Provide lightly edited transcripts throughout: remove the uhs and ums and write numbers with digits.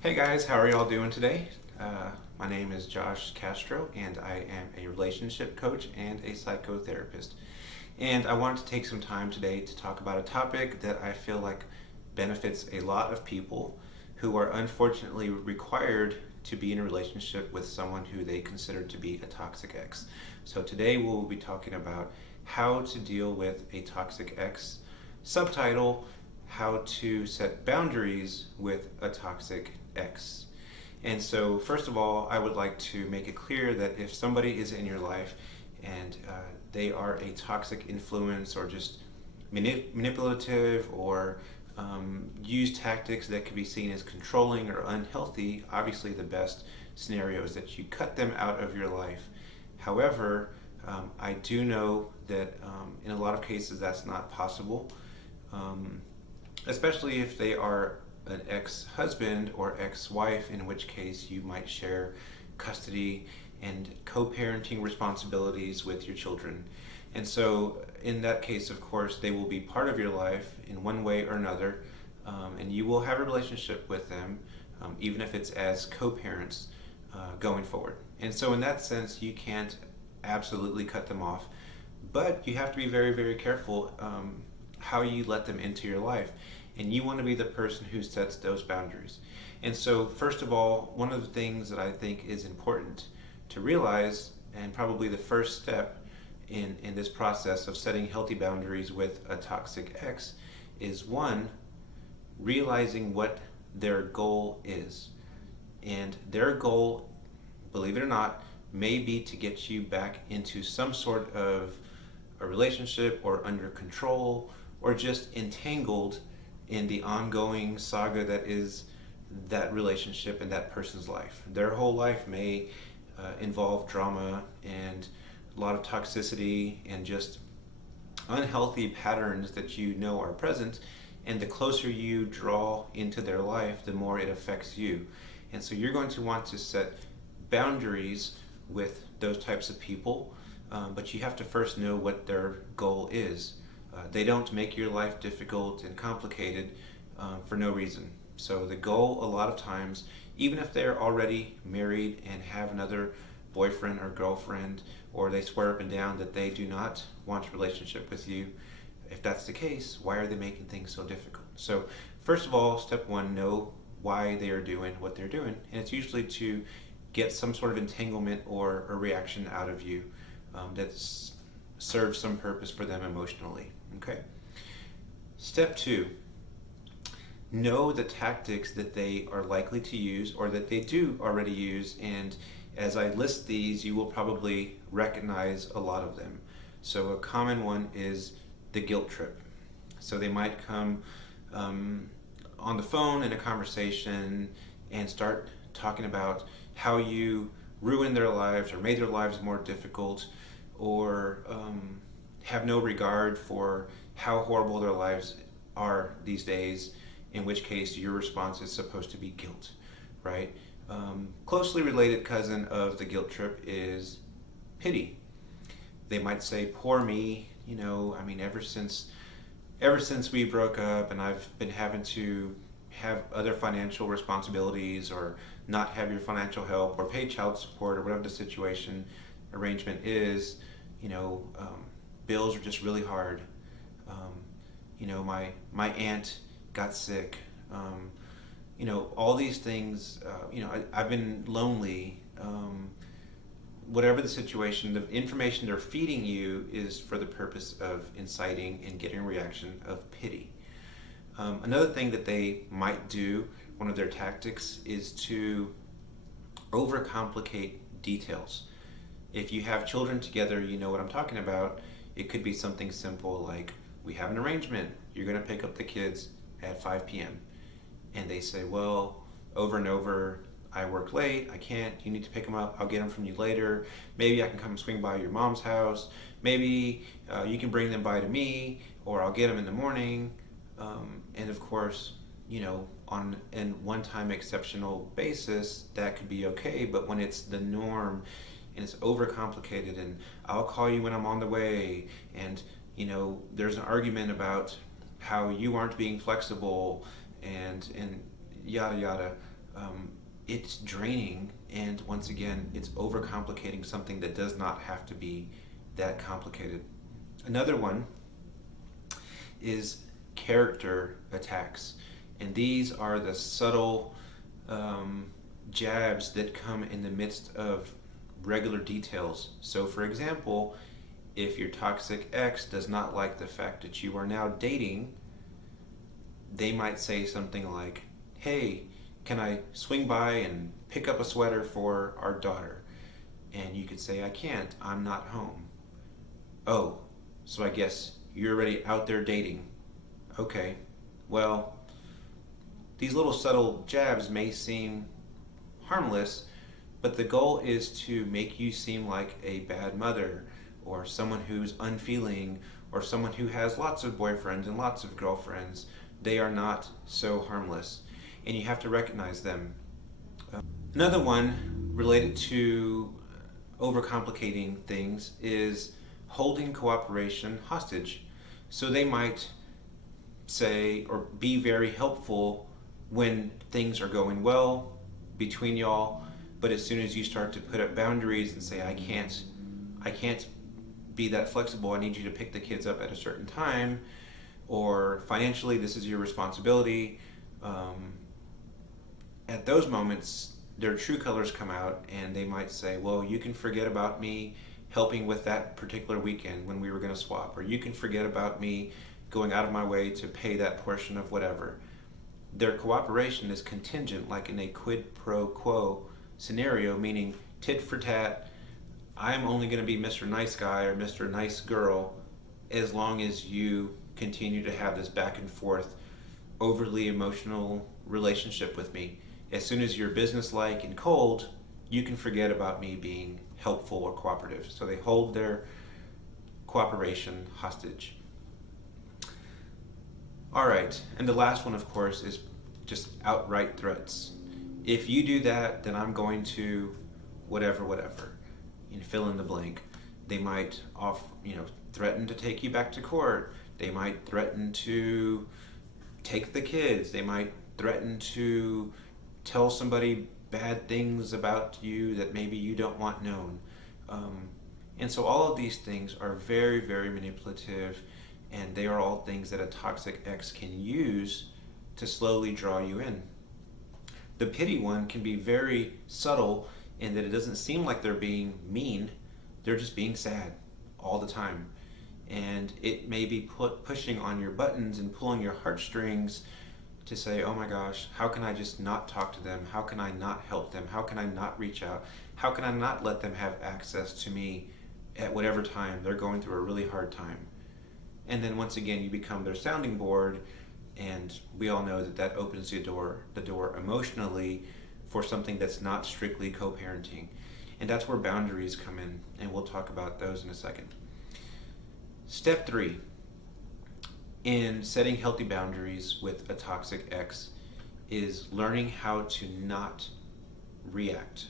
Hey guys, how are y'all doing today? My name is Josh Castro, and I am a relationship coach and a psychotherapist. And I wanted to take some time today to talk about a topic that I feel like benefits a lot of people who are unfortunately required to be in a relationship with someone who they consider to be a toxic ex. So today we'll be talking about how to deal with a toxic ex. Subtitle: How to set boundaries with a toxic ex. And so, first of all, I would like to make it clear that if somebody is in your life and they are a toxic influence or just manipulative or use tactics that could be seen as controlling or unhealthy, obviously the best scenario is that you cut them out of your life. However, I do know that in a lot of cases that's not possible, um, especially if they are an ex-husband or ex-wife, in which case you might share custody and co-parenting responsibilities with your children. And so in that case, of course, they will be part of your life in one way or another, and you will have a relationship with them, even if it's as co-parents going forward. And so in that sense, you can't absolutely cut them off, but you have to be very, very careful how you let them into your life. And you want to be the person who sets those boundaries. And so, first of all, one of the things that I think is important to realize, and probably the first step in this process of setting healthy boundaries with a toxic ex, is one, realizing what their goal is. And their goal, believe it or not, may be to get you back into some sort of a relationship or under control or just entangled in the ongoing saga that is that relationship and that person's life. Their whole life may involve drama and a lot of toxicity and just unhealthy patterns that you know are present. And the closer you draw into their life, the more it affects you. And so you're going to want to set boundaries with those types of people, but you have to first know what their goal is. They don't make your life difficult and complicated for no reason. So the goal, a lot of times, even if they're already married and have another boyfriend or girlfriend, or they swear up and down that they do not want a relationship with you, if that's the case, why are they making things so difficult? So first of all, step one, know why they are doing what they're doing. And it's usually to get some sort of entanglement or a reaction out of you that serves some purpose for them emotionally. Okay. Step two, know the tactics that they are likely to use or that they do already use. And as I list these, you will probably recognize a lot of them. So a common one is the guilt trip. So they might come on the phone in a conversation and start talking about how you ruined their lives or made their lives more difficult, or have no regard for how horrible their lives are these days, in which case your response is supposed to be guilt, right? Closely related cousin of the guilt trip is pity. They might say, "Poor me, I mean, ever since we broke up and I've been having to have other financial responsibilities or not have your financial help or pay child support or whatever the situation arrangement is, you know, um, bills are just really hard. Um, my aunt got sick. All these things. I've been lonely. Whatever the situation, the information they're feeding you is for the purpose of inciting and getting a reaction of pity. Another thing that they might do, one of their tactics, is to overcomplicate details. If you have children together, you know what I'm talking about. It could be something simple like, we have an arrangement, you're going to pick up the kids at 5 p.m. And they say, well, over and over, I work late, I can't, you need to pick them up, I'll get them from you later. Maybe I can come swing by your mom's house. Maybe you can bring them by to me, or I'll get them in the morning. And of course, on an one-time exceptional basis, that could be okay. But when it's the norm and it's overcomplicated, and I'll call you when I'm on the way, and there's an argument about how you aren't being flexible, and yada yada. it's draining, and once again, it's overcomplicating something that does not have to be that complicated. Another one is character attacks, and these are the subtle jabs that come in the midst of regular details. So, for example, if your toxic ex does not like the fact that you are now dating, they might say something like, "Hey, can I swing by and pick up a sweater for our daughter?" And you could say, "I can't, I'm not home." "Oh, so I guess you're already out there dating." Okay, well, these little subtle jabs may seem harmless, but the goal is to make you seem like a bad mother, or someone who's unfeeling, or someone who has lots of boyfriends and lots of girlfriends. They are not so harmless, and you have to recognize them. Another one related to overcomplicating things is holding cooperation hostage. So they might say or be very helpful when things are going well between y'all, but as soon as you start to put up boundaries and say, I can't be that flexible, I need you to pick the kids up at a certain time, or financially this is your responsibility, at those moments their true colors come out, and they might say, well, you can forget about me helping with that particular weekend when we were going to swap, or you can forget about me going out of my way to pay that portion of whatever. Their cooperation is contingent, like in a quid pro quo scenario, meaning tit for tat. I'm only going to be Mr. Nice Guy or Mr. Nice Girl as long as you continue to have this back and forth, overly emotional relationship with me. As soon as you're businesslike and cold, you can forget about me being helpful or cooperative. So they hold their cooperation hostage. All right, and the last one, of course, is just outright threats. If you do that, then I'm going to whatever. You fill in the blank. They might threaten to take you back to court. They might threaten to take the kids. They might threaten to tell somebody bad things about you that maybe you don't want known. And so all of these things are very, very manipulative, and they are all things that a toxic ex can use to slowly draw you in. The pity one can be very subtle in that it doesn't seem like they're being mean, they're just being sad all the time. And it may be pushing on your buttons and pulling your heartstrings to say, oh my gosh, how can I just not talk to them? How can I not help them? How can I not reach out? How can I not let them have access to me at whatever time they're going through a really hard time? And then once again, you become their sounding board, and we all know that that opens the door emotionally for something that's not strictly co-parenting. And that's where boundaries come in, and we'll talk about those in a second. Step 3 in setting healthy boundaries with a toxic ex is learning how to not react.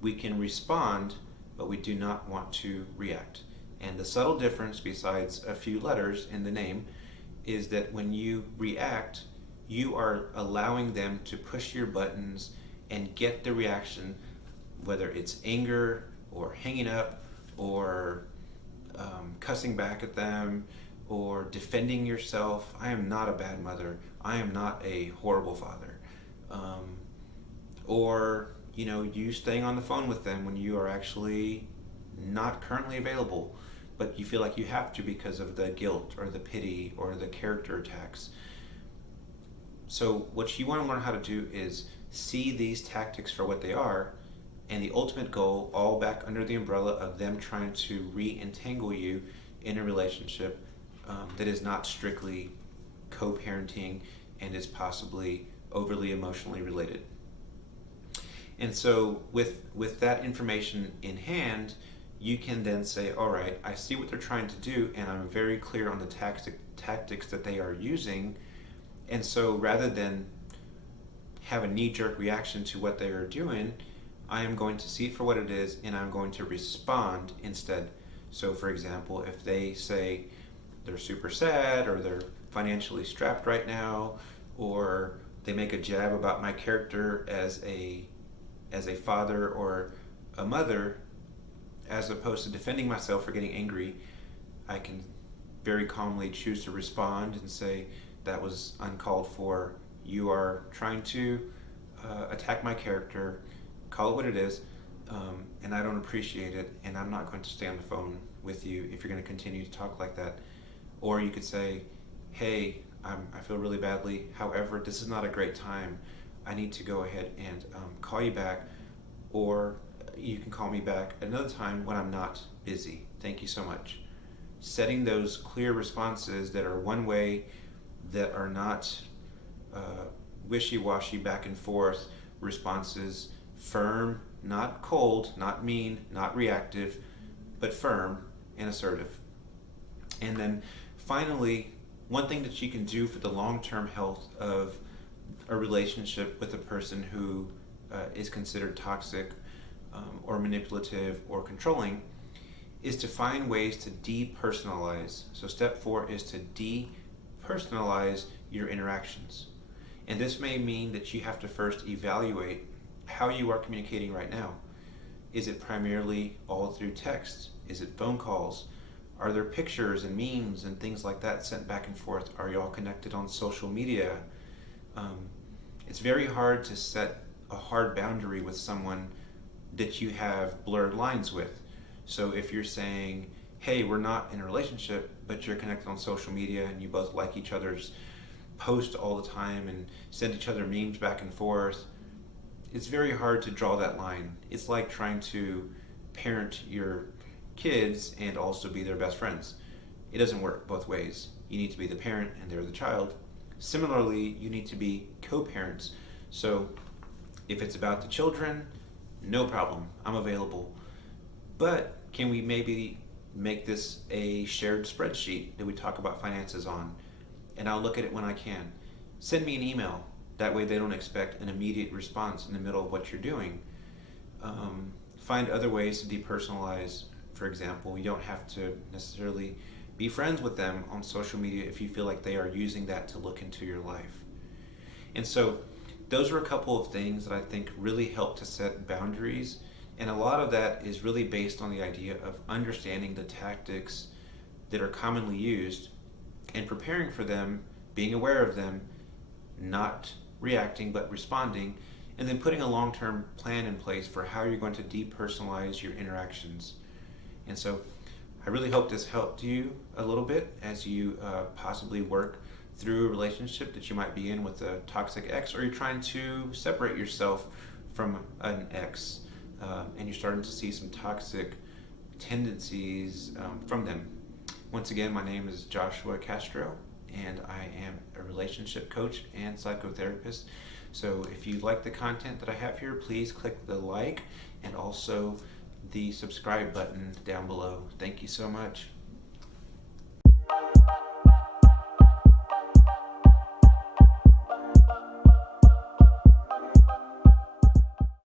We can respond, but we do not want to react. And the subtle difference, besides a few letters in the name, is that when you react, you are allowing them to push your buttons and get the reaction, whether it's anger or hanging up or cussing back at them or defending yourself. I am not a bad mother. I am not a horrible father. Or you staying on the phone with them when you are actually not currently available, but you feel like you have to because of the guilt or the pity or the character attacks. So what you want to learn how to do is see these tactics for what they are, and the ultimate goal, all back under the umbrella of them trying to re-entangle you in a relationship that is not strictly co-parenting and is possibly overly emotionally related. And so with that information in hand, you can then say, all right, I see what they're trying to do, and I'm very clear on the tactics that they are using. And so rather than have a knee-jerk reaction to what they are doing, I am going to see it for what it is, and I'm going to respond instead. So for example, if they say they're super sad, or they're financially strapped right now, or they make a jab about my character as a father or a mother, as opposed to defending myself or getting angry, I can very calmly choose to respond and say, that was uncalled for. You are trying to attack my character, call it what it is, and I don't appreciate it, and I'm not going to stay on the phone with you if you're going to continue to talk like that. Or you could say, hey, I feel really badly. However, this is not a great time. I need to go ahead and call you back, or you can call me back another time when I'm not busy. Thank you so much. Setting those clear responses that are one way, that are not wishy-washy back and forth responses, firm, not cold, not mean, not reactive, but firm and assertive. And then finally, one thing that you can do for the long-term health of a relationship with a person who is considered toxic or manipulative or controlling is to find ways to depersonalize. So step 4 is to depersonalize your interactions. And this may mean that you have to first evaluate how you are communicating right now. Is it primarily all through text? Is it phone calls? Are there pictures and memes and things like that sent back and forth? Are you all connected on social media? It's very hard to set a hard boundary with someone that you have blurred lines with. So if you're saying, hey, we're not in a relationship, but you're connected on social media and you both like each other's posts all the time and send each other memes back and forth, it's very hard to draw that line. It's like trying to parent your kids and also be their best friends. It doesn't work both ways. You need to be the parent and they're the child. Similarly, you need to be co-parents. So if it's about the children, no problem, I'm available. But can we maybe make this a shared spreadsheet that we talk about finances on? And I'll look at it when I can. Send me an email. That way they don't expect an immediate response in the middle of what you're doing. Find other ways to depersonalize. For example, you don't have to necessarily be friends with them on social media if you feel like they are using that to look into your life. And so those are a couple of things that I think really help to set boundaries. And a lot of that is really based on the idea of understanding the tactics that are commonly used and preparing for them, being aware of them, not reacting but responding, and then putting a long-term plan in place for how you're going to depersonalize your interactions. And so I really hope this helped you a little bit as you possibly work through a relationship that you might be in with a toxic ex, or you're trying to separate yourself from an ex and you're starting to see some toxic tendencies from them. Once again, my name is Joshua Castro, and I am a relationship coach and psychotherapist. So if you like the content that I have here, please click the like and also the subscribe button down below. Thank you so much.